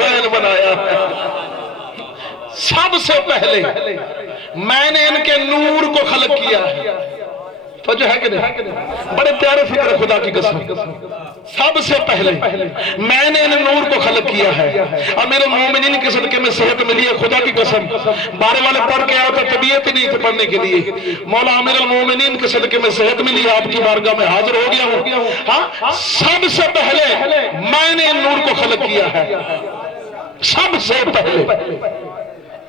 حسین بنایا ہے۔ سب سے پہلے میں نے ان کے نور کو خلق کیا ہے۔ تو جو ہے کہ نہیں، بڑے پیارے فکر خدا کی قسم، سب سے پہلے میں نے ان نور کو خلق کیا ہے۔ امیر المومنین کے صدقے میں صحت ملی ہے، خدا کی قسم بارے والے پڑھ کے آیا تو طبیعت ہی نہیں تھی پڑھنے کے لیے، مولا امیر المومنین کے صدقے میں صحت ملی ہے، آپ کی بارگاہ میں حاضر ہو گیا ہوں۔ ہاں، سب سے پہلے میں نے ان نور کو خلق کیا ہے، سب سے پہلے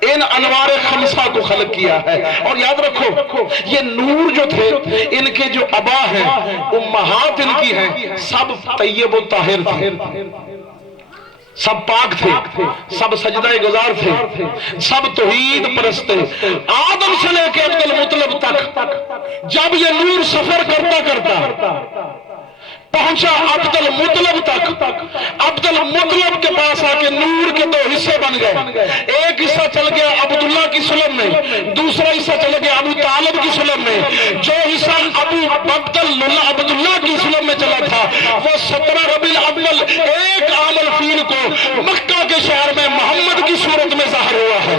ان انوار خمسہ کو خلق کیا ہے۔ اور یاد رکھو یہ نور جو تھے، ان کے جو ابا ہیں، امہات ان کی ہیں، سب طیب و طاہر تھے، سب پاک تھے، سب سجدہ گزار تھے، سب توحید پرست تھے۔ آدم سے لے کے عبد المطلب تک جب یہ نور سفر کرتا کرتا پہنچا عبد المطلب تک، عبد المطلب کے پاس آ کے نور کے دو حصے بن گئے۔ ایک حصہ چل گیا عبداللہ کی سلم میں، دوسرا حصہ چل گیا ابو طالب کی سلم میں۔ جو حصہ عبداللہ کی سلم میں چلا تھا وہ 17 ربیع الاول ایک عام الفیل کو مکہ کے شہر میں محمد کی صورت میں ظاہر ہوا ہے،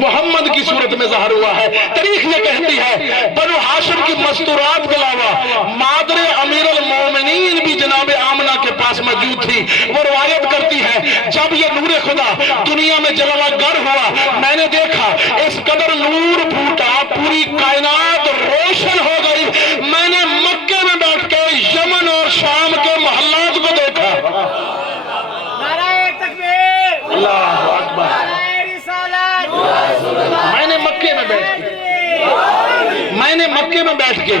محمد کی صورت میں ظاہر ہوا ہے۔ تاریخ یہ کہتی ہے بنو ہاشم کی مستورات کے علاوہ مادر امیر المومنین بھی جناب آمنہ کے پاس موجود تھی۔ وہ روایت کرتی ہے جب یہ نور خدا دنیا میں جلوہ گر ہوا، میں نے دیکھا اس قدر نور پھوٹا، پوری کائنات روشن ہو گئی۔ میں نے مکے میں بیٹھ کے یمن اور شام کے محلات کو دیکھا۔ نعرہ تکبیر، اللہ اکبر۔ میں نے مکے میں بیٹھ کے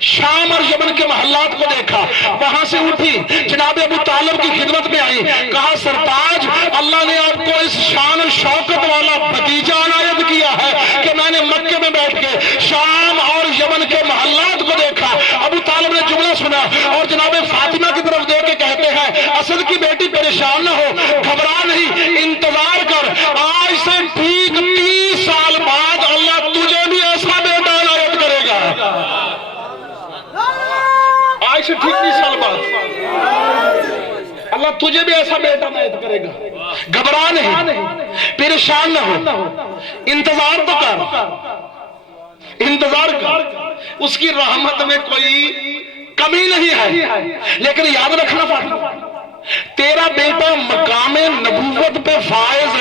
شام اور یمن کے محلات کو دیکھا، وہاں سے اٹھی جناب ابو طالب کی خدمت میں آئی، کہا سرتاج اللہ نے آپ کو اس شان و شوکت والا بھتیجا عنایت کیا ہے کہ میں نے مکے میں بیٹھ کے شام اور یمن کے محلات کو دیکھا۔ ابو طالب نے جملہ سنا اور جناب فاطمہ کی طرف دیکھ کے کہتے ہیں اسد کی بیٹی پریشان نہ ہو، گھبرا نہیں، انتظار کر، آج سے ٹھیک 30 سال بعد اللہ تجھے بھی ایسا بیٹا عنایت کرے گا۔ آج سے ٹھیک 30 سال بعد اللہ تجھے بھی ایسا بیٹا عنایت کرے گا۔ گھبرا نہیں، پریشان نہ ہو، انتظار تو کر، انتظار کر، اس کی رحمت میں کوئی کمی نہیں ہے۔ لیکن یاد رکھنا فاطمہ، تیرا بیٹا مقام نبوت پہ فائز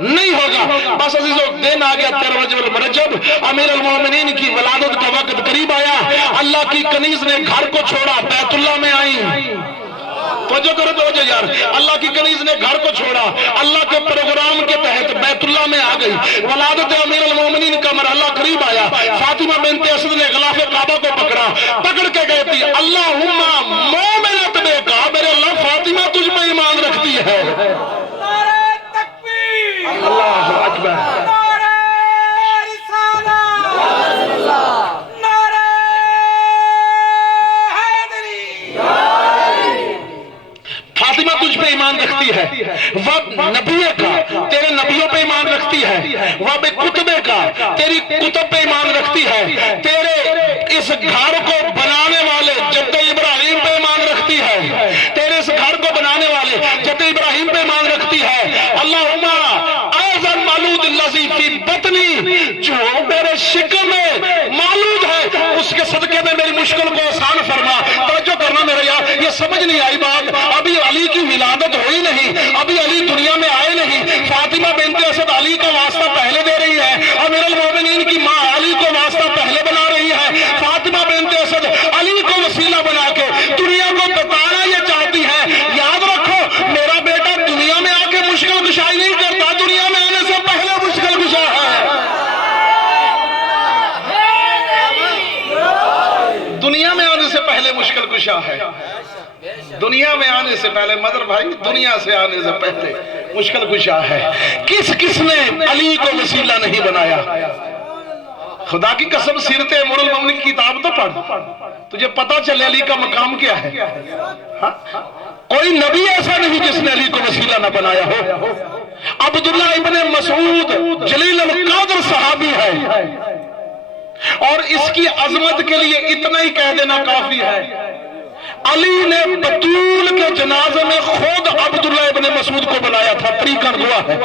نہیں ہوگا۔ بس عزیزو دن آ گیا 13 رجب المرجب، امیر المومنین کی ولادت کا وقت قریب آیا۔ اللہ کی کنیز نے گھر کو چھوڑا، بیت اللہ میں آئی۔ توجہ کرو توجہ یار، اللہ کی کنیز نے گھر کو چھوڑا، اللہ کے پروگرام کے تحت بیت اللہ میں آ گئی۔ ولادت امیر المومنین کا مرحلہ قریب آیا۔ فاطمہ بنت اسد نے غلاف کعبہ کو پکڑا، پکڑ کے کہتی اللہم مومنت بے کا، میرے اللہ فاطمہ تجھ پہ ایمان رکھتی ہے۔ نعرہ تکبیر، اللہ اکبر۔ نعرہ رسالت، نعرہ حیدری۔ فاطمہ تجھ پہ ایمان رکھتی ہے، وہ نبی کا تیرے نبیوں پہ ایمان رکھتی ہے، وہ بے کتبے کا تیری کتب پہ ایمان رکھتی ہے، تیرے اس گھر کو بنانے والے جد ابراہیم پہ ایمان رکھتی ہے، تیرے اس گھر کو بنانے والے جد ابراہیم پہ ایمان رکھتی ہے۔ اللہم اعظم مولود الذی فی بطنی، جو میرے شکم میں مولود ہے اس کے صدقے میں میری مشکل کو آسان فرما۔ توجہ کرنا میرے یار، یہ سمجھ نہیں آئی بات، ابھی علی کی ولادت ہوئی نہیں، ابھی علی دنیا میں آئے نہیں، فاطمہ بنت اسد علی کا واسطہ پہلے دے رہی ہے، امیر المومنین کی ماں علی کو واسطہ پہلے بنا رہی ہے۔ فاطمہ بنت اسد علی کو وسیلہ بنا کے دنیا کو بتانا یہ چاہتی ہے، یاد رکھو میرا بیٹا دنیا میں آ کے مشکل کشائی نہیں کرتا، دنیا میں آنے سے پہلے مشکل کشا ہے، دنیا میں آنے سے پہلے مشکل کشا ہے، دنیا میں آنے سے پہلے، مدر بھائی دنیا سے آنے سے پہلے مشکل کشا ہے۔ کس نے علی کو وسیلہ نہیں بنایا؟ خدا کی قسم سیرت امور المومنین کی کتاب تو پڑھ، تجھے پتا چلے علی کا مقام کیا ہے۔ کوئی نبی ایسا نہیں جس نے علی کو وسیلہ نہ بنایا ہو۔ عبداللہ ابن مسعود جلیل القدر صحابی ہے، اور اس کی عظمت کے لیے اتنا ہی کہہ دینا کافی ہے، علی نے بطول کے جنازے میں خود عبداللہ ابن مسعود کو بلایا تھا، پری کر دعا ہے،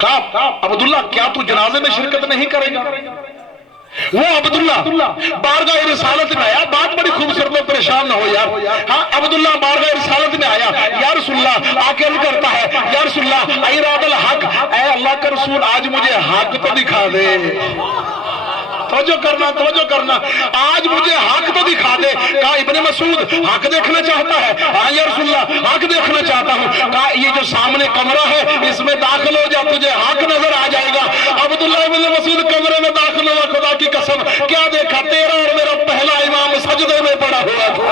کہا عبداللہ کیا تو جنازے میں شرکت نہیں کرے گا؟ وہ عبداللہ بارگاہ رسالت میں آیا، بات بڑی خوبصورت ہے، پریشان نہ ہو یار، ہاں عبداللہ بارگاہ رسالت میں آیا، یا رسول اللہ آ کے عرض کرتا ہے، یا رسول اللہ ایراد الحق، اے اللہ کا رسول آج مجھے حق تو دکھا دے، توجہ کرنا، آج مجھے حق تو دکھا دے۔ کہا ابن مسعود حق دیکھنا چاہتا ہے؟ ہاں یا رسول اللہ حق دیکھنا چاہتا ہوں۔ کہا یہ جو سامنے کمرہ ہے اس میں داخل ہو جا، تجھے حق نظر آ جائے گا۔ عبداللہ ابن مسعود کمرے میں داخل ہوا، خدا کی قسم کیا دیکھا، تیرا اور میرا پہلا امام سجدے میں پڑا ہوا تھا۔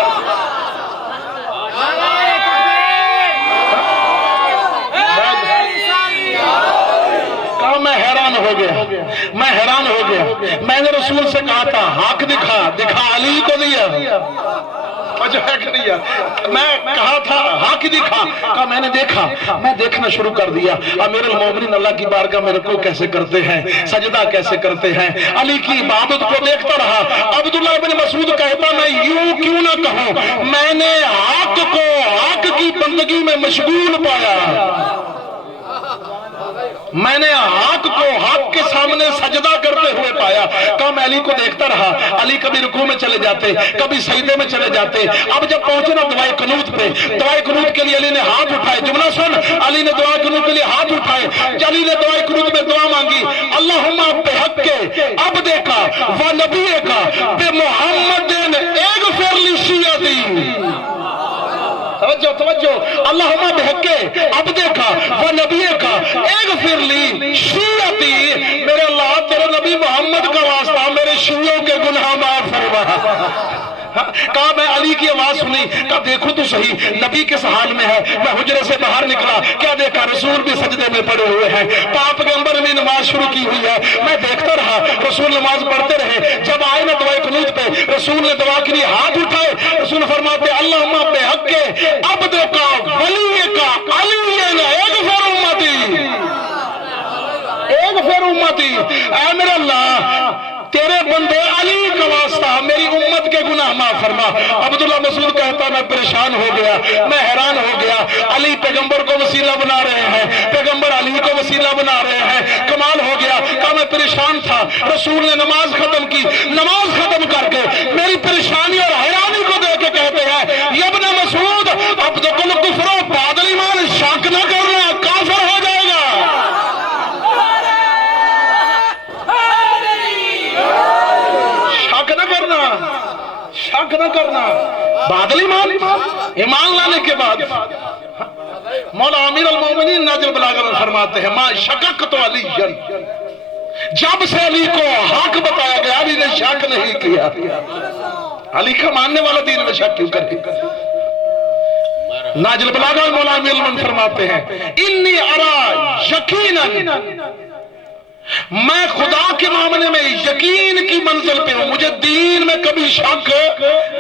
میں حیران ہو گیا، میں نے رسول سے کہا تھا حق دکھا، علی کو دیا، میں کہا تھا حق دکھا، کہا میں نے دیکھا، میں دیکھنا شروع کر دیا، امیر المومنین اللہ کی بارگاہ میں رکوع کیسے کرتے ہیں، سجدہ کیسے کرتے ہیں، علی کی عبادت کو دیکھتا رہا۔ عبداللہ بن مسعود کہتا میں یوں کیوں نہ کہوں، میں نے حق کو حق کی بندگی میں مشغول پایا، میں نے حق کو حق کے سامنے سجدہ کرتے ہوئے پایا۔ کہا میں علی کو دیکھتا رہا، علی کبھی رکوع میں چلے جاتے، کبھی سجدے میں چلے جاتے۔ اب جب پہنچے نا دعائے قنوت پہ، دعائے قنوت کے لیے علی نے ہاتھ اٹھائے، جملہ سن، علی نے دعائے قنوت کے لیے ہاتھ اٹھائے، علی نے دعائے قنوت میں دعا مانگی، اللہم بحق عبدے کا و نبی کا بے محمد اغفر لشیعتی، توجہ، اللہم بحق عبدے کا و نبی کا اغفر لی شیعتی، میرے اللہ تیرے نبی محمد کا واسطہ میرے شیعوں کے گناہ معاف فرما۔ کہا میں علی کی آواز سنی، کہا دیکھو تو صحیح نبی کس حال میں ہے۔ میں حجرے سے باہر نکلا، کیا دیکھا رسول بھی سجدے میں پڑے ہوئے ہیں، پاک پیغمبر نے نماز شروع کی ہوئی ہے۔ میں دیکھتا رہا، رسول نماز پڑھتے رہے، جب آئے نا دعائے قنوت پہ، رسول نے دعا کے لیے ہاتھ اٹھائے، رسول فرماتے اللہم بحق عبد کا ولی کا علی اغفر امتی، اغفر امتی، اے میرے اللہ تیرے بندے علی کا واسطہ میری امت کے گناہ معاف فرما۔ عبداللہ مسعود کہتا میں پریشان ہو گیا، میں حیران ہو گیا، علی پیغمبر کو وسیلہ بنا رہے ہیں، پیغمبر علی کو وسیلہ بنا رہے ہیں، کمال ہو گیا۔ کہا میں پریشان تھا، رسول نے نماز ختم کی، نماز ختم کر کے میری پریشانی اور حیرانی کو دیکھ کے کہتے ہیں یا ابن مسعود عبدک الکفر بعد الایمان، شک نہ کرنا کافر ہو جائے گا۔ شک نہ کرنا بعد الایمان، ایمان لانے کے بعد۔ مولا امیر المومنین ناجل بلاغہ میں فرماتے ہیں ما شککت علی، جب سے علی کو حق بتایا گیا علی نے شک نہیں کیا۔ علی کا ماننے والا دین میں شک کیوں کرے؟ ناجل بلاغہ میں مولا امیر المومنین فرماتے ہیں انی ارا یقینا، میں خدا کے معاملے میں یقین کی منزل پہ ہوں، مجھے دین میں کبھی شک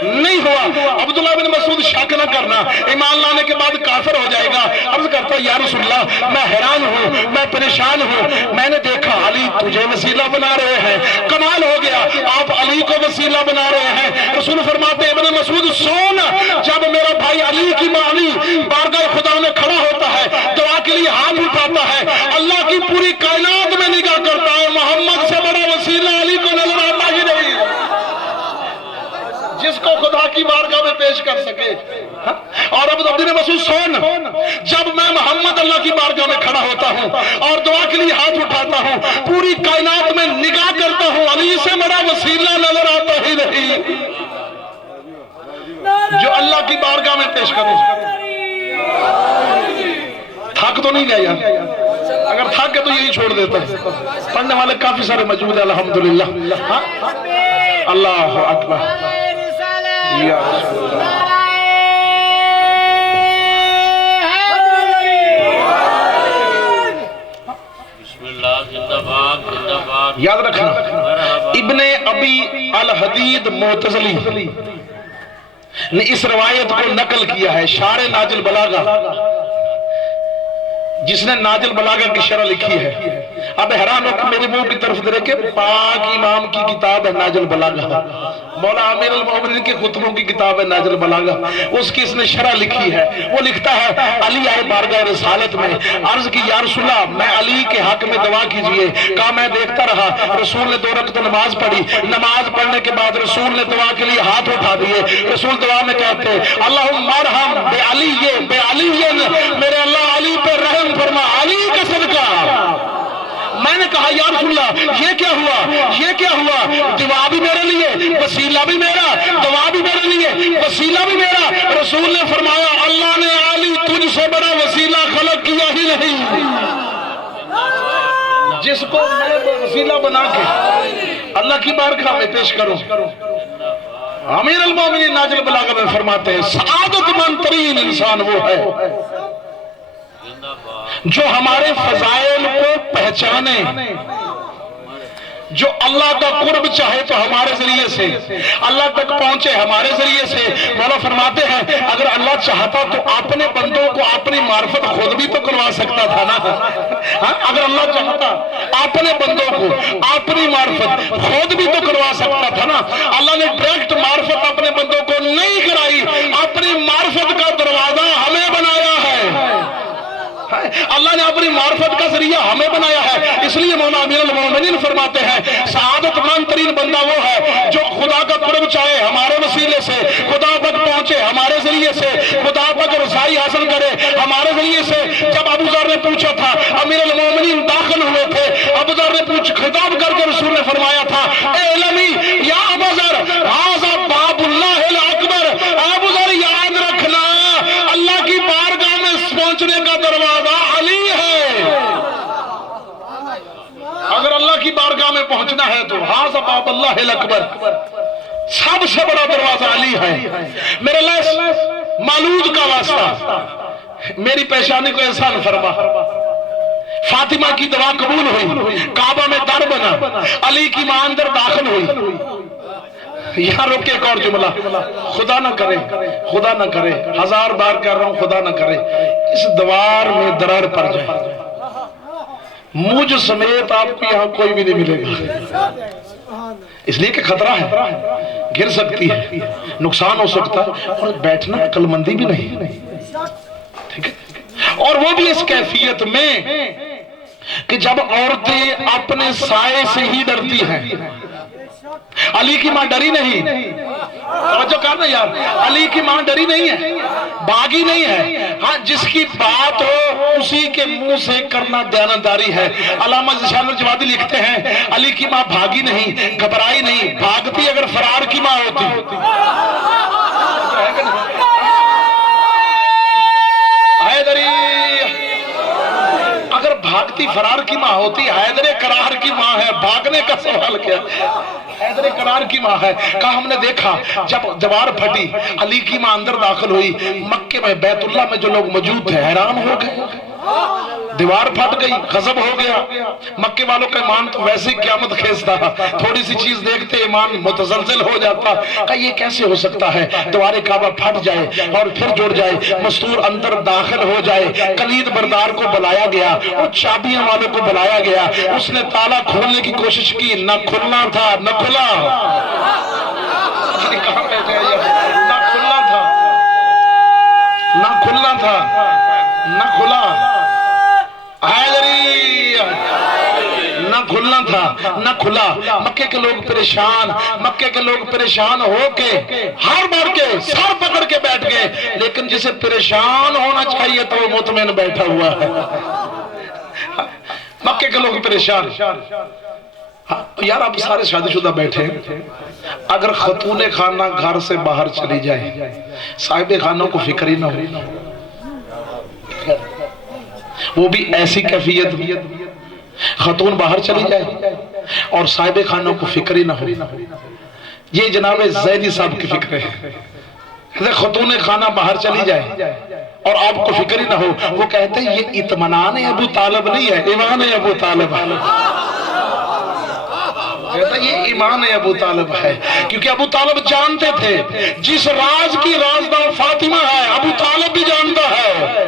نہیں ہوا۔ عبداللہ بن مسعود شک نہ کرنا، ایمان لانے کے بعد کافر ہو جائے گا۔ عرض کرتا یا رسول اللہ میں حیران ہوں، میں پریشان ہوں، میں نے دیکھا علی تجھے وسیلہ بنا رہے ہیں، کمال ہو گیا، آپ علی کو وسیلہ بنا رہے ہیں۔ رسول فرماتے ابن مسعود سون، جب میرا بھائی علی کی معنی بارگاہ خدا میں کھڑا ہوتا ہے، دعا کے لیے ہاتھ اٹھاتا ہے، اللہ کی پوری کائنات میں نگاہ کرتا ہے، محمد سے بڑا وسیلہ علی کو نظر آتا ہی نہیں جس کو خدا کی بارگاہ میں پیش کر سکے۔ اور اب ابن مسعود سن، جب میں محمد اللہ کی بارگاہ میں کھڑا ہوتا ہوں اور دعا کے لیے ہاتھ اٹھاتا ہوں، پوری کائنات میں نگاہ کرتا ہوں، علی سے بڑا وسیلہ نظر آتا ہی نہیں جو اللہ کی بارگاہ میں پیش کروں۔ تھک تو نہیں گیا، اگر تھک گئے تو یہی چھوڑ دیتا ہے۔ پڑھنے والے کافی سارے موجود ہیں الحمدللہ۔ اللہ اکبر، یا رسول اللہ۔ یاد رکھنا ابن ابی الحدید معتزلی نے اس روایت کو نقل کیا ہے، شارح ناجل بلاغہ جس نے ناجل بلاغہ کی شرح لکھی ہے. اب حیران ہو کہ میرے منہ کی طرف دیکھے پاک امام کی کتاب ہے ناجل بلاغہ، مولا امیر المومنین کے خطبوں کی کتاب ہے ناجل بلاغہ، اس کی اس نے شرح لکھی ہے. وہ لکھتا ہے علی آئے بارگاہ رسالت میں، عرض کی یا رسول اللہ میں علی کے حق میں دعا کیجئے. کہا میں دیکھتا رہا رسول نے 2 رکعت نماز پڑھی، نماز پڑھنے کے بعد رسول نے دعا کے لیے ہاتھ اٹھا دیے. رسول دعا میں کہتے اللہم ارحم بے علی میرے اللہ علی پہ رحم فرما علی کا صدقہ. میں نے کہا یا رسول اللہ یہ کیا ہوا؟ دعا بھی میرے لیے، وسیلہ بھی میرا، دعا بھی میرے لیے، وسیلہ بھی میرا. رسول نے فرمایا اللہ نے علی تجھ سے بڑا وسیلہ خلق کیا ہی نہیں. جس کو میں وسیلہ بنا کے اللہ کی بارگاہ میں پیش کروں. امیر المومنین ناجل بلاغہ میں فرماتے ہیں سعادت مند ترین انسان وہ ہے جو ہمارے فضائل کو پہچانے، جو اللہ کا قرب چاہے تو ہمارے ذریعے سے اللہ تک پہنچے ہمارے ذریعے سے. مولا فرماتے ہیں اگر اللہ چاہتا تو اپنے بندوں کو اپنی معرفت خود بھی تو کروا سکتا تھا نا. اگر اللہ چاہتا اپنے بندوں کو اپنی معرفت خود بھی تو کروا سکتا تھا نا. اللہ نے ڈائریکٹ معرفت اپنے بندوں کو نہیں کرائی، اپنی معرفت کا دروازہ ہمیں بنایا ہے. اللہ نے اپنی معرفت کا ذریعہ ہمیں بنایا ہے. اس لیے مولا امیر المومنین فرماتے ہیں سعادت مند ترین بندہ وہ ہے جو خدا کا قرب چاہے ہمارے وسیلے سے، خدا تک پہنچے ہمارے ذریعے سے، خدا تک رسائی حاصل کرے ہمارے ذریعے سے. جب ابو ذر نے پوچھا تھا امیر المومنین داخل ہوئے تھے، ابو ذر نے خطاب کر کے رسول نے فرمایا تھا اعلمی یا ابو ذر ھذا باب اللہ الاکبر. ابو ذر یاد رکھنا اللہ کی بارگاہ میں پہنچنے کا دروازہ علی ہے. اگر اللہ کی بارگاہ میں پہنچنا ہے تو ھذا باب اللہ الاکبر، سب سے بڑا دروازہ علی ہے. میرے لیے مولود کا واسطہ میری پیشانی کو احسان فرما. فاطمہ کی دعا قبول ہوئی، کعبہ میں در بنا، علی کی ماں اندر داخل ہوئی. یہاں روک کے ایک اور جملہ، خدا نہ کرے 1000 بار کہہ رہا ہوں خدا نہ کرے اس دوار میں درار پڑ جائے، مجھ سمیت آپ کو یہاں کوئی بھی نہیں ملے گا. اس لیے کہ خطرہ ہے، گر سکتی ہے، نقصان ہو سکتا ہے، اور بیٹھنا عقل مندی بھی نہیں. ٹھیک ہے، اور وہ بھی اس کیفیت میں کہ جب عورتیں اپنے سائے سے ہی ڈرتی ہیں. علی کی ماں ڈری نہیں، توجہ کرنا یار، علی کی ماں ڈری نہیں ہے، باغی نہیں ہے. ہاں جس کی بات ہو اسی کے منہ سے کرنا دیانتداری ہے. علامہ ذیشان الجوادی لکھتے ہیں علی کی ماں بھاگی نہیں، گھبرائی نہیں، بھاگتی اگر فرار کی ماں ہوتی. اگر بھاگتی فرار کی ماں ہوتی، حیدر کرار کی ماں ہے، بھاگنے کا سوال کیا، حیدر کرار کی ماں ہے. کہا ہم نے دیکھا جب دیوار پھٹی علی کی ماں اندر داخل ہوئی، مکے میں بیت اللہ میں جو لوگ موجود تھے حیران ہو گئے. دیوار پھٹ گئی، غضب ہو گیا. مکے والوں کا ایمان تو ویسے ہی قیامت خیز تھا، تھوڑی سی چیز دیکھتے ایمان متزلزل ہو جاتا. کہا یہ کیسے ہو سکتا ہے دیوار کعبہ پھٹ جائے اور پھر جڑ جائے، مستور اندر داخل ہو جائے. کلید بردار کو بلایا گیا اور چابیاں والوں کو بلایا گیا. اس نے تالا کھولنے کی کوشش کی، نہ کھلنا تھا، نہ کھلا. کہاں بیٹھے ہیں؟ نہ کھلنا تھا، نہ کھلنا تھا، نہ کھلا. نہ کھلنا تھا نہ کھلا. مکے کے لوگ پریشان ہو کے ہر بار کے سر پکڑ کے بیٹھ گئے. لیکن جسے پریشان ہونا چاہیے تو وہ مطمئن بیٹھا ہوا ہے. مکے کے لوگ پریشان. یار آپ سارے شادی شدہ بیٹھے، اگر خاتون خانہ گھر سے باہر چلی جائے، صاحب خانوں کو فکر ہی نہ ہو، وہ بھی ایسی کیفیت خاتون باہر چلی جائے اور صاحب خانوں کو فکر ہی نہ ہو. یہ جناب زیدی صاحب کی فکر ہے. خاتون خانہ باہر چلی جائے اور آپ کو فکر ہی نہ ہو. وہ کہتے ہیں یہ اطمینان ابو طالب نہیں ہے، ایمان ابو طالب ہے. کہتا یہ ایمان ابو طالب ہے، کیونکہ ابو طالب جانتے تھے جس راز کی رازدار فاطمہ ہے ابو طالب بھی جانتا ہے.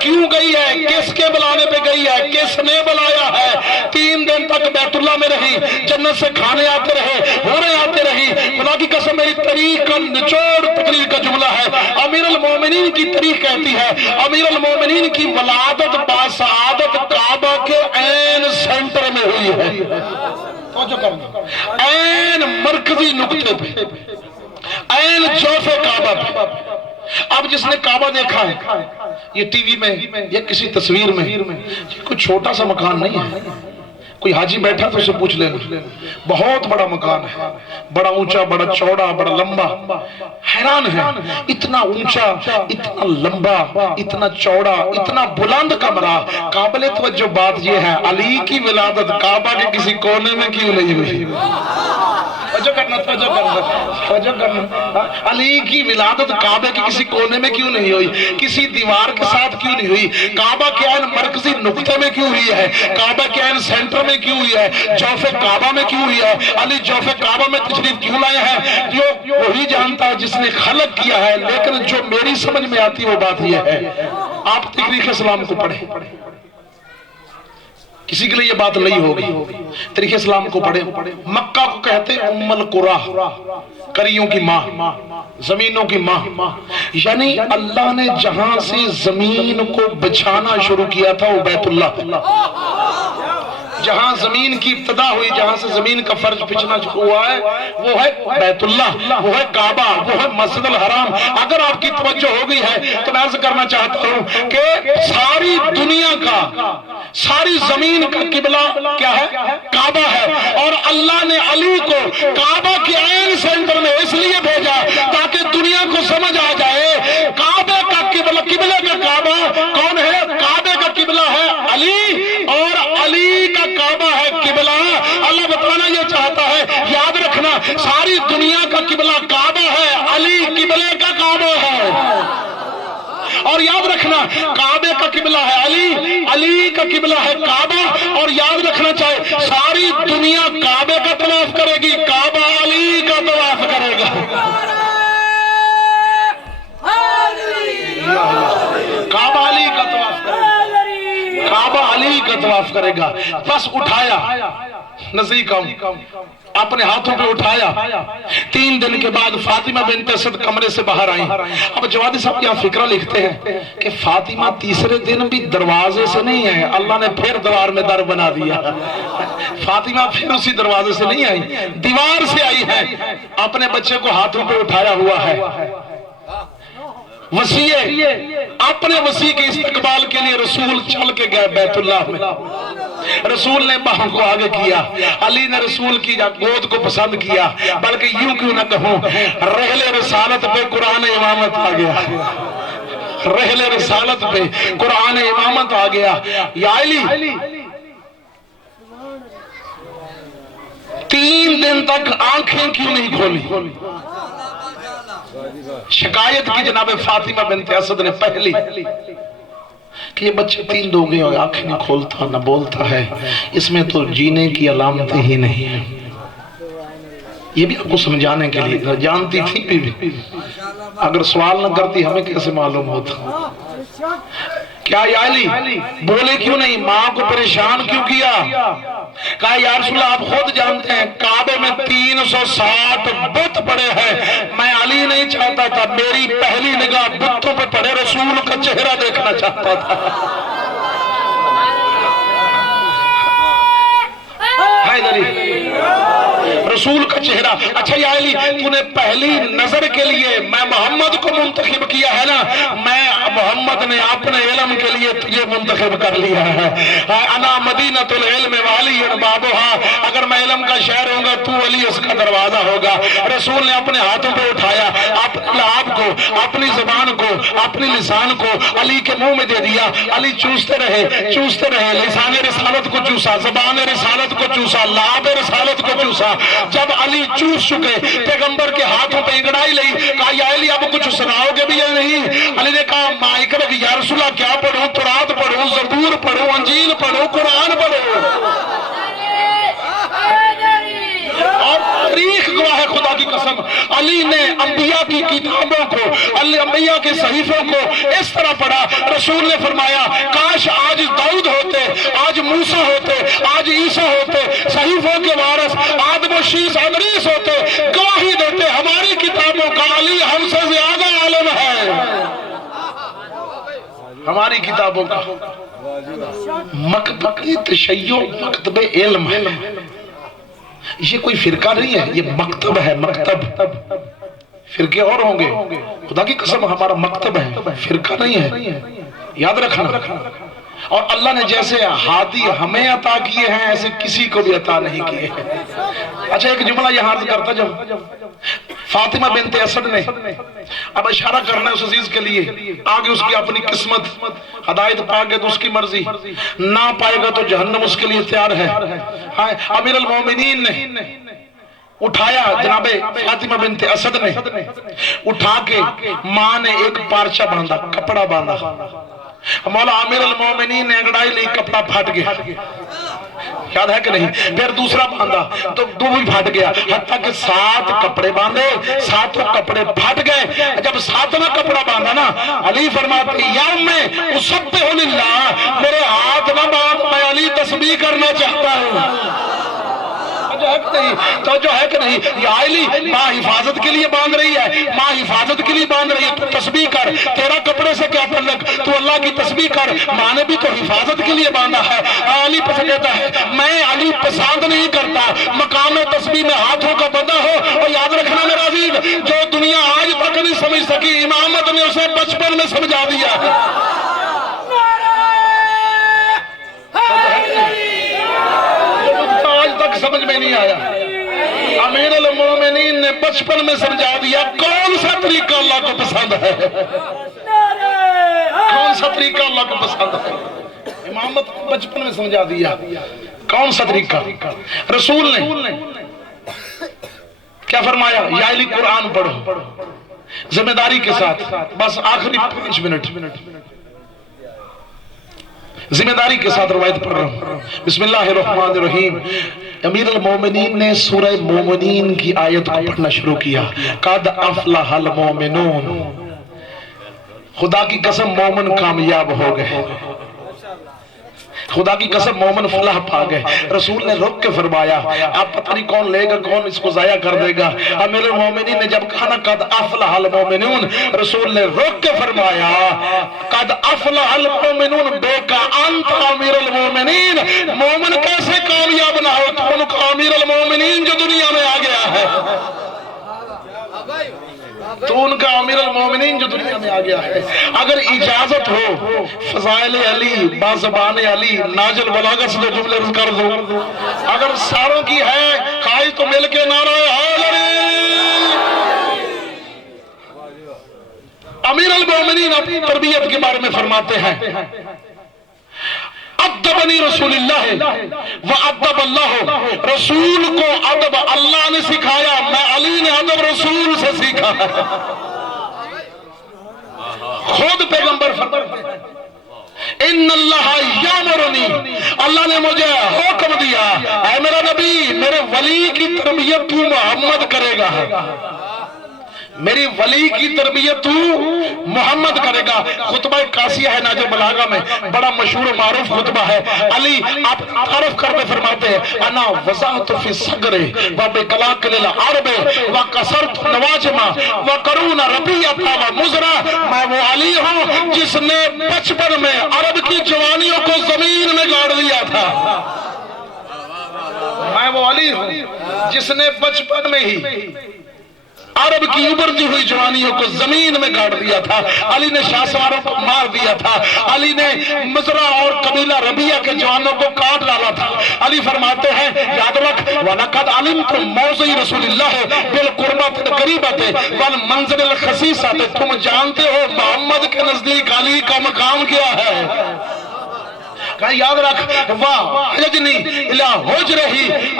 کیوں کیوں گئی ہے, کس کے بلانے پہ گئی ہے, کس نے بلایا ہے. 3 دن تک بیت اللہ میں رہی, جنت سے کھانے آتے رہے, حوریں آتے رہی. خدا کی قسم میری تاریخ کا نچوڑ تقریر کا جملہ ہے. امیر المومنین کی تاریخ کہتی ہے امیر المومنین کی ولادت باسعادت کعبہ کے عین سینٹر میں ہوئی ہے. عین مرکزی نقطے پہ, عین جوف کعبہ پہ. اب جس نے کعبہ دیکھا ہے یہ ٹی وی میں یا کسی تصویر میں, کوئی چھوٹا سا مکان نہیں ہے. کوئی حاجی بیٹھا تو اسے پوچھ لینا, بہت بڑا مکان ہے, بڑا اونچا, بڑا چوڑا, بڑا لمبا. حیران ہے, اتنا اونچا, اتنا لمبا, اتنا چوڑا, اتنا بلند کمرہ. قابل توجہ بات یہ ہے علی کی ولادت کعبہ کے کسی کونے میں کیوں نہیں ہوئی؟ توجہ کرنا. علی کی ولادت کعبے کے کسی کونے میں کیوں نہیں ہوئی؟ کسی دیوار کے ساتھ کیوں نہیں ہوئی؟ کعبہ کے عین مرکزی نقطے میں کیوں ہوئی ہے؟ کعبہ کے عین سینٹر میں کیوں ہوئی ہے؟ جوف کعبہ میں کیوں ہوئی ہے؟ علی جوف کعبہ میں تشریف کیوں لائے ہیں؟ جو وہی جانتا ہے جس نے خلق کیا ہے. لیکن جو میری سمجھ میں آتی وہ بات یہ ہے, آپ تاریخ اسلام کو پڑھیں, کسی کے لیے یہ بات نہیں ہوگی. تاریخ اسلام کو پڑھیں. مکہ کو کہتے ہیں ام القرا, کریوں کی ماں, زمینوں کی ماں. یعنی اللہ نے جہاں سے زمین کو بچھانا شروع کیا تھا وہ بیت اللہ. جہاں زمین کی ابتدا ہوئی, جہاں سے زمین کا فرج پچھنا ہوا ہے وہ ہے بیت اللہ, وہ ہے کعبہ, وہ ہے مسجد الحرام. اگر آپ کی توجہ ہو گئی ہے تو میں عرض کرنا چاہتا ہوں کہ ساری دنیا کا, ساری زمین کا قبلہ کیا ہے؟ کعبہ ہے. اور اللہ نے علی کو کعبہ کے عین سینٹر میں اس لیے بھیجا تاکہ دنیا کو سمجھ آ جائے کعبے کا قبلہ, قبلے کا کعبہ کون ہے؟ کعبے کا قبلہ ہے علی, اور علی کا کعبہ ہے قبلہ. اللہ بتانا یہ چاہتا ہے, یاد رکھنا ساری دنیا کا قبلہ کعبہ ہے, علی قبلے کا کعبہ ہے. اور یاد رکھنا کعبے کا قبلہ ہے علی, علی کا قبلہ ہے کعبہ. اور یاد رکھنا چاہے ساری دنیا کعبے کا طواف کرے گی, کعبہ علی کا طواف کرے گا. کعبہ علی کا طواف کرے گا, کعبہ علی کا طواف کرے گا. بس اٹھایا, نزدیک آؤں, اپنے ہاتھوں پہ اٹھایا. 3 دن کے بعد فاطمہ بنت اسد کمرے سے باہر آئیں. اب جوادی صاحب یہاں فکرہ لکھتے ہیں کہ فاطمہ تیسرے دن بھی دروازے سے نہیں ہے, اللہ نے پھر دیوار میں در بنا دیا. فاطمہ پھر اسی دروازے سے نہیں آئی, دیوار سے آئی ہے. اپنے بچے کو ہاتھوں پہ اٹھایا ہوا ہے. وسیع, اپنے وسیع کے استقبال کے لیے رسول چل کے گئے بیت اللہ میں. رسول نے باہوں کو آگے کیا, علی نے رسول کی گود کو پسند کیا. بلکہ یوں کیوں نہ کہوں, رحل رسالت پہ قرآن امامت آ گیا, رحل رسالت پہ قرآن امامت آ گیا. یا علی 3 دن تک آنکھیں کیوں نہیں کھولی؟ شکایت کی جناب فاطمہ بنت اسد نے پہلی کہ یہ بچے 3 دن ہو گئے, آنکھیں نہ کھولتا نہ بولتا ہے, اس میں تو جینے کی علامتیں ہی نہیں ہیں. یہ بھی آپ کو سمجھانے کے لیے, جانتی تھی بھی, اگر سوال نہ کرتی ہمیں کیسے معلوم ہوتا؟ کیا یا علی بولے کیوں نہیں؟ ماں کو پریشان کیوں کیا؟ کہا یا رسول اللہ آپ خود جانتے ہیں کعبے میں 360 بت پڑے ہیں, میں علی نہیں چاہتا تھا میری پہلی نگاہ بتوں پہ پڑے, رسول کا چہرہ دیکھنا چاہتا تھا. رسول کا چہرہ. اچھا یا علی تو نے پہلی نظر کے لیے میں محمد کو منتخب کیا ہے نا, میں محمد نے اپنے علم کے لیے تجھے منتخب کر لیا ہے. انا مدینۃ العلم وعلی بابھا, اگر میں علم کا شہر ہوں گا تو علی اس کا دروازہ ہوگا. رسول نے اپنے ہاتھوں پہ اٹھایا, اپنے لعاب کو, اپنی زبان کو, اپنی لسان کو علی کے منہ میں دے دیا. علی چوستے رہے, چوستے رہے, لسان رسالت کو چوسا, زبان رسالت کو چوسا, لعاب رسالت کو چوسا. جب علی چوس چکے پیغمبر کے ہاتھوں پہ انگڑائی لئی, کہا یا علی اب کچھ سناؤ گے بھی یا نہیں؟ علی نے کہا مائک رکھ, یا رسول اللہ کیا پڑھوں؟ تورات پڑھوں, زبور پڑھوں, انجیل پڑھوں, قرآن پڑھوں؟ اور تاریخ گواہ ہے خدا کی قسم, علی نے انبیاء کی کتابوں کو، انبیاء کے صحیفوں کو اس طرح پڑھا، رسول نے فرمایا کاش آج داؤد ہوتے، آج موسیٰ ہوتے، آج عیسیٰ ہوتے، صحیفوں کے وارث آدم و شیس ادریس ہوتے، گواہی دیتے ہماری کتابوں کا علی ہم سے زیادہ عالم ہے، ہماری کتابوں کا۔ مکتب تشیع، مکتب علم، یہ کوئی فرقہ نہیں ہے، یہ مکتب ہے، مکتب۔ فرقے اور ہوں گے، خدا کی قسم ہمارا مکتب ہے، فرقہ نہیں ہے، یاد رکھنا۔ اور اللہ نے جیسے ہادی ہمیں عطا کیے ہیں ایسے کسی کو بھی عطا نہیں کیے ہیں۔ اچھا ایک جملہ یہاں عرض کرتا جب فاطمہ بنت اسد نے اب اشارہ کرنا ہے اس عزیز کے لیے، آگے اس کی اپنی قسمت، ہدایت پا گئے تو اس کی مرضی، نہ پائے گا تو جہنم اس کے لیے تیار ہے۔ امیر المومنین نے اٹھایا، جناب فاطمہ بنت اسد نے اٹھا کے ماں نے ایک پارچہ باندھا، کپڑا باندھا، مولا امیر المومنین نے انگڑائی لی، کپڑا پھٹ گیا، یاد ہے کہ نہیں؟ پھر دوسرا باندھا تو دو بھی پھٹ گیا، حتیٰ کہ 7 کپڑے باندھے، 7 کپڑے پھٹ گئے۔ جب 7واں کپڑا باندھا نا، علی فرماتے یوم میں اسبح للہ، میرے ہاتھ نہ باندھ، میں علی تسبیح کرنا چاہتا ہوں۔ تو جو ہے کہ نہیں، یہ علی ماں حفاظت کے لیے باندھ رہی ہے، ماں حفاظت کے لیے باندھ رہی ہے، تو تسبیح کر، تیرا کپڑے سے کیا تعلق، تو اللہ کی تسبیح کر، ماں نے بھی تو حفاظت کے لیے باندھا ہے۔ علی پسند کہتا ہے میں علی پسند نہیں کرتا مقام تسبیح میں ہاتھوں کا بندہ ہو، اور یاد رکھنا میرا عزیز، جو دنیا آج تک نہیں سمجھ سکی امامت نے اسے بچپن میں سمجھا دیا ہے۔ آج تک سمجھ میں نہیں آیا، امیر المومنین نے بچپن میں سمجھا دیا کون سا طریقہ اللہ کو پسند ہے، کون سا طریقہ اللہ کو پسند ہے، امامت بچپن میں سمجھا دیا کون سا طریقہ۔ رسول نے کیا فرمایا، یا علی قرآن پڑھو ذمہ داری کے ساتھ، بس آخری 5 منٹ ذمہ داری کے ساتھ روایت پڑھ رہا ہوں۔ بسم اللہ الرحمن الرحیم۔ امیر المومنین نے سورہ مومنین کی آیت کو پڑھنا شروع کیا، قد افلح المومنون، خدا کی قسم مومن کامیاب ہو گئے، خدا کی قسم مومن فلاح پا گئے۔ رسول نے رک کے فرمایا اب پتہ نہیں کون لے گا کون اس کو ضائع کر دے گا۔ امیر المومنین نے جب کہا نا قد افلح المومنون، رسول نے رک کے فرمایا قد افلح المومنون بے کا انت امیر المومنین، مومن کیسے کامیاب نہ ہو، تو ان کا امیر المومنین جو دنیا میں آ گیا ہے، تو ان کا امیر المومنین جو دنیا میں آ گیا ہے۔ اگر اجازت ہو فضائل علی بازبان علی ناجل بلاغت سے دو جملے رض کر دو، اگر ساروں کی ہے خواہش تو مل کے نعرہ حیدری۔ امیر المومنین اپنی تربیت کے بارے میں فرماتے ہیں ادبنی رسول اللہ وادب اللہ، رسول کو ادب اللہ نے سکھایا، میں علی نے ادب رسول سے سیکھا ہے۔ خود پیغمبر فرماتے ہیں ان اللہ یامرنی، اللہ نے مجھے حکم دیا اے میرا نبی میرے ولی کی تربیت تو محمد کرے گا، میری ولی کی تربیت تو محمد کرے گا۔ خطبہ قاسیہ ہے ناجل بلاغہ میں، بڑا مشہور و معروف خطبہ ہے۔ علی آپ تعارف کرتے فرماتے ہیں انا وضعت فی الصغر وبکلاک للعرب وقصرت نواجما وقرون ربیعتا ومزرا، میں وہ علی ہوں جس نے بچپن میں عرب کی جوانیوں کو زمین میں گاڑ دیا تھا، میں وہ علی ہوں جس نے بچپن میں ہی عرب کی ابھرتی ہوئی جوانیوں کو زمین میں گاڑ دیا تھا، علی نے شاہ سواروں کو مار دیا تھا، علی نے مزرع اور قبیلہ ربیہ کے جوانوں کو کاٹ ڈالا تھا۔ علی فرماتے ہیں یاد رکھ وَلَقَدْ عَلِمْتُمْ مَوْضِعِ رسول اللہ بِالْقُرْبَةِ الْقَرِيبَةِ وَالْمَنْزِلِ الْخَسِيسَةِ، تم جانتے ہو محمد کے نزدیک علی کا مقام کیا ہے۔ کہا یاد رکھ وَحَجْنِي إِلَىٰ حُجْرِهِ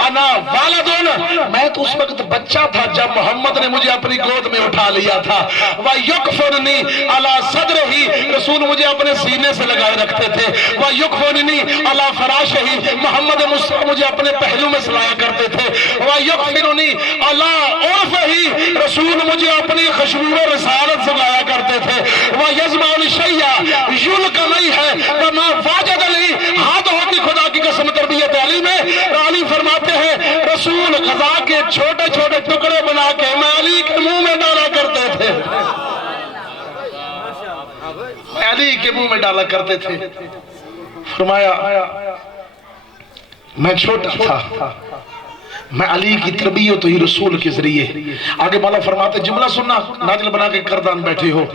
أَنَا وَالَدٌ، میں تو اس وقت بچہ تھا جب محمد نے مجھے اپنی گود میں اٹھا لیا تھا۔ وَيُقْفُرْنِي عَلَىٰ صَدْرِهِ، رسول مجھے اپنے سینے سے لگائے رکھتے تھے۔ وَيُقْفُرْنِي عَلَىٰ فَرَاشِهِ، محمد مصطفیٰ مجھے اپنے پہلو میں سلایا کرتے تھے۔ وَيُقْفِرُنِي عَلَىٰ عُرْفِهِ، رسول مجھے اپنی خوشبو رسالت سے لایا کرتے تھے. وَيَزْمَعُ الشَّيْءَ یُلْقَ نہیں ہے وَمَا وَاجَدَ نہیں. ہاتھ ہوتی خدا کی قسم تربیت علی میں. علی فرماتے ہیں رسول غذا کے چھوٹے چھوٹے ٹکڑے بنا کے میں علی کے منہ میں ڈالا کرتے تھے. میں علی کے منہ میں ڈالا کرتے تھے. فرمایا میں چھوٹا تھا, میں علی کی تربیت ہی رسول کے ذریعے. آگے مولا فرماتے جملہ سننا, ناجل بنا کے کردان بیٹھے ہو.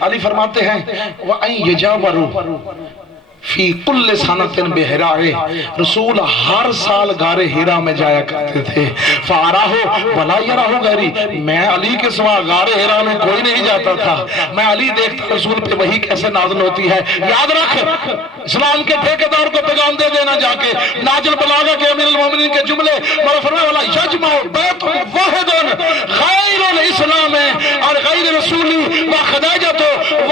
علی فرماتے ہیں وَأَن يَجَاوَرُوا فی کل سنۃ بِحِرَاء. رسول ہر سال غار ہیرا میں جایا کرتے تھے. فَأَرَاهُ وَلَا يَرَاهُ غَيْرِي. میں علی کے سوا غار ہیرا میں کوئی نہیں جاتا تھا. میں علی دیکھتا رسول پہ وہی کیسے نازل ہوتی ہے. یاد رکھ اسلام کے ٹھیکیدار کو پیغام دے دینا جا کے. ناجل بلاغہ کے امیر المومنین کے جملے مولا فرمایا وَلَا يَجْمَعُ بَيْتٌ وَاحِدٌ خَيْرُ الْإِسْلَامِ اور غیر رسولی وَخَدَیجَةُ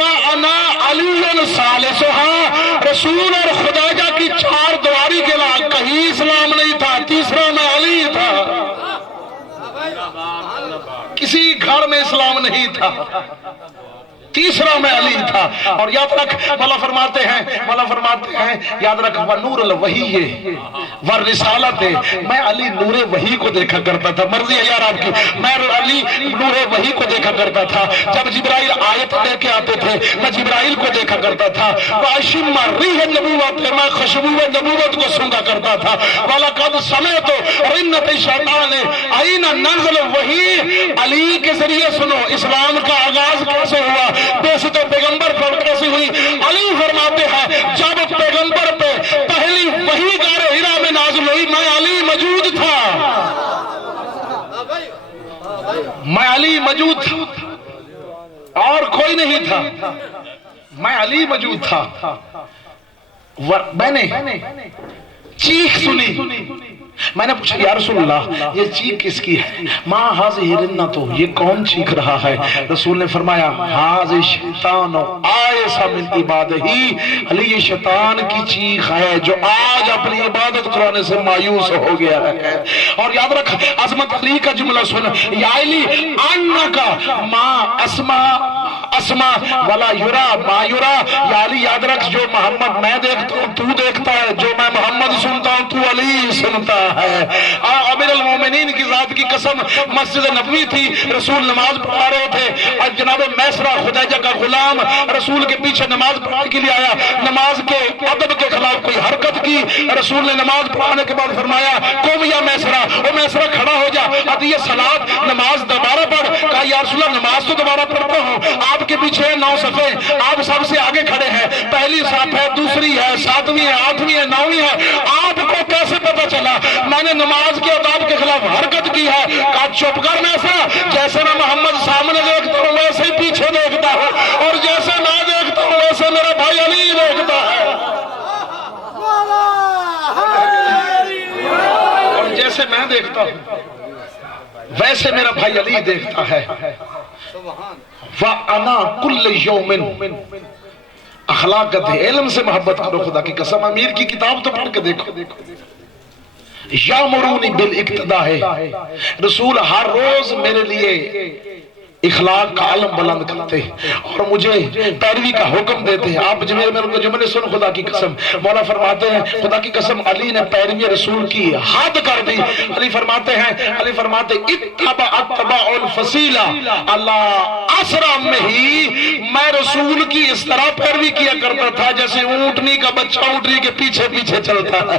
وَأَنَا عَلِيٌّ ثَالِثُهَا. رسول اور خدیجہ کی چار دواری کے علاوہ کہیں اسلام نہیں تھا. تیسرا میں علی تھا. کسی گھر میں اسلام نہیں تھا, تیسرا میں علی تھا. اور یاد رکھ مولا فرماتے ہیں یاد رکھ وَنُورُ الْوَحِيِّ وَالرِّسَالَةِ. میں علی نور وحی کو دیکھا کرتا تھا. مرضی ہے یار آپ کی, میں علی نور وحی کو دیکھا کرتا تھا. جب جبرائیل آیت لے کے آتے تھے میں جبرائیل کو دیکھا کرتا تھا. وَأَشِمَّ رِيحَ النُّبُوَّةِ میں خوشبو نبوت کو سونگا کرتا تھا. وَلَقَدْ سَمِعْتُ رِنَّةَ الشَّيْطَانِ أَيْنَ نَزْلَ الْوَحِيِّ. علی کے ذریعے سنو اسلام کا آغاز کیسے ہوا, بیست پیغمبر پر کیسی ہوئی. علی فرماتے ہیں جب پیغمبر پہ پہلی وحی غار ہیرا میں نازل ہوئی میں علی موجود تھا. میں علی موجود تھا اور کوئی نہیں تھا. میں علی موجود تھا. میں نے چیخ سنی. میں نے پوچھا یا رسول اللہ یہ چیخ کس کی ہے؟ ماں ہاذہ رنۃ, یہ کون چیخ رہا ہے؟ رسول نے فرمایا ہاذہ شیطان آیس من عبادہ. علی یہ شیطان کی چیخ ہے جو آج اپنی عبادت کرانے سے مایوس ہو گیا ہے. اور یاد رکھ عظمت علی کا جملہ سن, یا علی انکا ما اسما ولا یرا ما یرا. یا علی یاد رکھ جو محمد میں دیکھتا ہوں تو دیکھتا ہے, جو میں محمد سنتا ہوں تو علی سنتا ہے. امیر المومنین کی ذات کی قسم مسجد نبوی تھی, رسول نماز پڑھا رہے تھے اور جناب میسرہ خدیجہ کا غلام رسول کے پیچھے نماز پڑھانے کے لیے آیا. نماز کے ادب کے خلاف کوئی حرکت کی. رسول نے نماز پڑھانے کے بعد فرمایا قم یا میسرہ, او میسرہ کھڑا ہو جا, عطیہ صلاۃ نماز دوبارہ پڑھ. کہا یا رسول اللہ نماز تو دوبارہ پڑھتا ہوں, آپ کے پیچھے 9 صفیں, آپ سب سے آگے کھڑے ہیں, پہلی صف ہے, دوسری ہے, 7ویں ہے, 8ویں ہے, 9ویں ہے, آپ کو کیسے پتا چلا میں نے نماز کے آداب کے خلاف حرکت کی ہے؟ کہا چپ کر میسرہ, جیسے میں محمد سامنے دیکھتا ہوں ویسے ہی پیچھے دیکھتا ہوں, اور جیسے میں دیکھتا ہوں ویسے میرا بھائی علی دیکھتا ہے. اور جیسے میں دیکھتا ہوں ویسے میرا بھائی علی دیکھتا ہے. وَأَنَا كُلَّ يَوْمٍ. اخلاقت ہے, علم سے محبت کرو خدا کی قسم. امیر کی کتاب تو پڑھ کے دیکھو. یامرونی بالاقتداء ہے, رسول ہر روز میرے لیے اخلاق کا علم بلند کرتے اور مجھے پیروی کا حکم دیتے ہیں. آپ میرے جملے سن خدا کی قسم. مولا فرماتے ہیں خدا کی قسم علی نے پیروی رسول کی حد کر دی. علی فرماتے اتبع الفصیلہ. اللہ اسرا میں ہی میں رسول کی اس طرح پیروی کیا کرتا تھا جیسے اونٹنی کا بچہ اونٹنی کے پیچھے پیچھے چلتا ہے.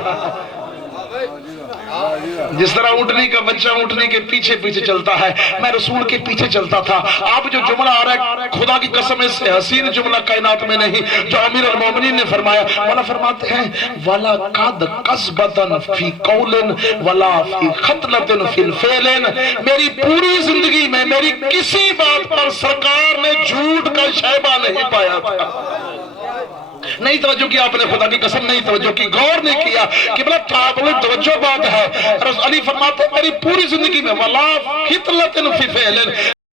جس طرح اونٹنی کا بچہ اونٹنی کے پیچھے پیچھے چلتا ہے میں رسول کے پیچھے چلتا تھا. آپ جو جملہ آ رہا ہے خدا کی قسم اس سے حسین جملہ کائنات میں نہیں جو امیر المومنین نے فرمایا. مولا فرماتے ہیں وَلَقَدْ قَصْبَةً فِي قَوْلٍ وَلَا فِي خَطْلَةٍ فِي الْفِعْلٍ. میری پوری زندگی میں میری کسی بات پر سرکار نے جھوٹ کا شائبہ نہیں پایا تھا. نہیں توجہ کیا آپ نے خدا کی قسم, نہیں توجہ کی, غور نہیں کیا کہ بلا قابل توجہ بات ہے. علی فرماتے ہیں میری پوری زندگی میں وَلَا خِطْلَةٍ فِي فِعْلٍ